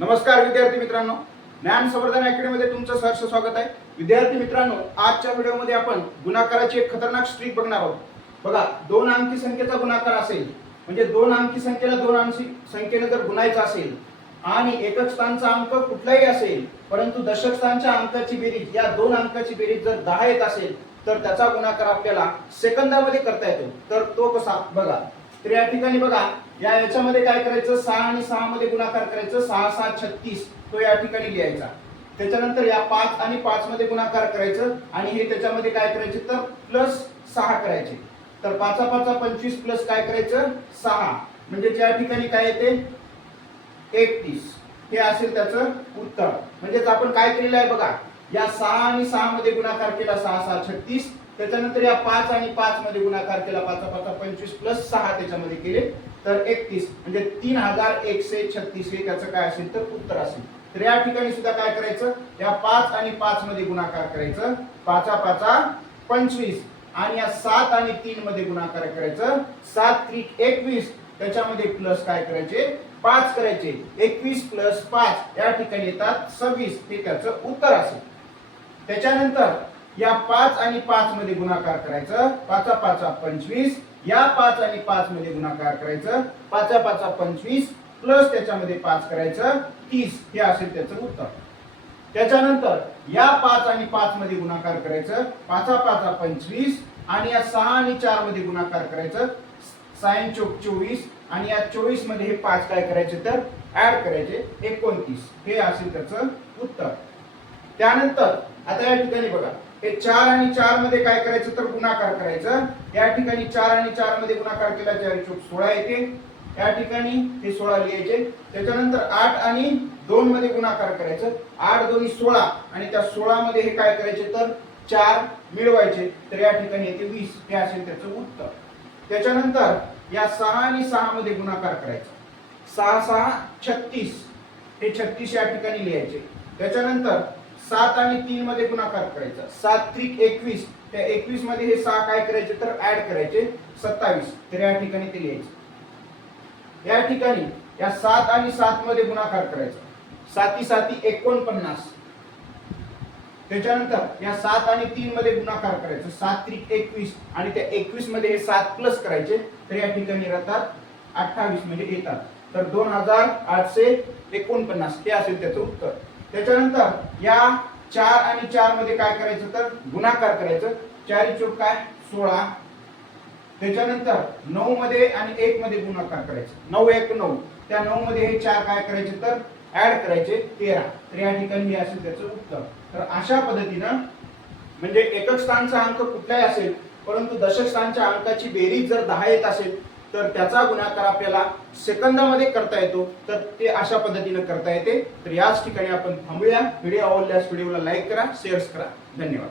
नमस्कार विद्यार्थी मित्रांनो, ज्ञान संवर्धन अकॅडमीमध्ये तुमचं सहर्ष स्वागत आहे। विद्यार्थी मित्रांनो, आजच्या व्हिडिओमध्ये आपण गुणाकाराची एक खतरनाक स्ट्रिक बघणार आहोत। बघा, दोन अंकी संख्येचा गुणाकार असेल म्हणजे दोन अंकी संख्येला दोन अंकी संख्येने जर गुणायचं असेल आणि एकक स्थानचा अंक कुठलाही असेल परंतु दशक स्थानच्या अंकाची बेरीज या दोन अंकाची बेरीज जर 10 येत असेल तर त्याचा गुणाकार आपल्याला सेकंदामध्ये करता येतो। तर तो कसा बघा, तर या ठिकाणी बघा, याच्यामध्ये काय करायचं, 6 आणि 6 मध्ये गुणाकार करायचं, 6 6 36 तो या ठिकाणी लिहायचा। त्याच्यानंतर या 5 आणि 5 मध्ये गुणाकार करायचं आणि हे त्याच्यामध्ये काय करायचे तर प्लस 6 करायचे। तर 5 5 25 प्लस काय करायचं 6 म्हणजे त्या ठिकाणी काय येते 31 हे असेल त्याचं उत्तर। म्हणजेच आपण काय केलेलं आहे बघा, या 6 आणि 6 मध्ये गुणाकार केला 6 6 36, त्याच्यानंतर या 5 आणि 5 मध्ये गुणाकार केला 5 5 25 प्लस 6 त्याच्यामध्ये केले तर 31 म्हणजे 3136 हे त्याचं काय असेल तर उत्तर असेल। तर या ठिकाणी सुद्धा काय करायचं, या 5 आणि 5 मध्ये गुणाकार करायचं, 5 5 25 आणि या 7 आणि 3 मध्ये गुणाकार करायचं, 7 3 21 त्याच्यामध्ये प्लस काय करायचे 5 करायचे, 21 प्लस 5 या ठिकाणी येतात 26 हे त्याचं उत्तर असेल। त्याच्यानंतर या 5 आणि 5 मध्ये गुणाकार करायचं, 5 5 25 या 5 आणि 5 मध्ये गुणाकार करायचं, 5 5 25 प्लस त्याच्यामध्ये 5 करायचं 30 हे असेल त्याचं उत्तर। त्याच्यानंतर या 5 आणि 5 मध्ये गुणाकार करायचं, 5 5 25 आणि या 6 आणि 4 मध्ये गुणाकार करायचं, 6 चौक 24 आणि या 24 मध्ये हे 5 काय करायचे तर ऍड करायचे 29 हे असेल त्याचं उत्तर। त्यानंतर आता या ठिकाणी बघा, हे 4 आणि 4 मध्ये काय करायचं तर गुणाकार करायचं, या ठिकाणी 4 आणि 4 मध्ये गुणाकार केला 4 चौक 16 येते, या ठिकाणी हे 16 लिहायचे। त्याच्यानंतर 8 आणि 2 मध्ये गुणाकार करायचं, 8 2 16 आणि त्या 16 मध्ये हे काय करायचे तर 4 मिळवायचे, तर या ठिकाणी येते 20 हे असेल त्याचं उत्तर। त्याच्यानंतर या 6 आणि 6 मध्ये गुणाकार करायचा, 6 6 36 हे 36 या ठिकाणी लिहायचे। त्याच्यानंतर 7 आणि 3 मध्ये गुणाकार करायचा, 7 3 21 त्या 21 मध्ये हे 6 काय करायचे तर ऍड करायचे 27 तर या ठिकाणी ते लिहायचे। या ठिकाणी या 7 आणि 7 मध्ये गुणाकार करायचा, 7 7 49 त्याच्यानंतर या 7 आणि 3 मध्ये गुणाकार करायचं, 7 3 21 आणि त्या 21 मध्ये हे 7 प्लस करायचे तर या ठिकाणी राहतात 28 म्हणजे येतात, तर 2849 हे असेल त्याचं उत्तर। त्याच्यानंतर या 4 आणि 4 मध्ये काय करायचं तर गुणाकार करायचं, 4 चौक काय 16 त्याच्यानंतर 9 मध्ये आणि 1 मध्ये गुणाकार करायचं, 9 1 9 त्या 9 मध्ये हे 4 काय करायचे तर ऍड करायचे 13 तर या ठिकाणी हे असेल त्याचं उत्तर। तर अशा पद्धतीनं म्हणजे एकक स्थानचा अंक कुठलाही असेल परंतु दशक स्थानच्या अंकाची बेरीज जर 10 येत असेल तर त्याचा गुणाकार आपल्याला सेकंदामध्ये करता येतो, तर ते अशा पद्धतीने करता येते। तर याच ठिकाणी आपण थांबूया। व्हिडिओ आवडल्यास व्हिडिओला लाईक करा, शेअर करा। धन्यवाद।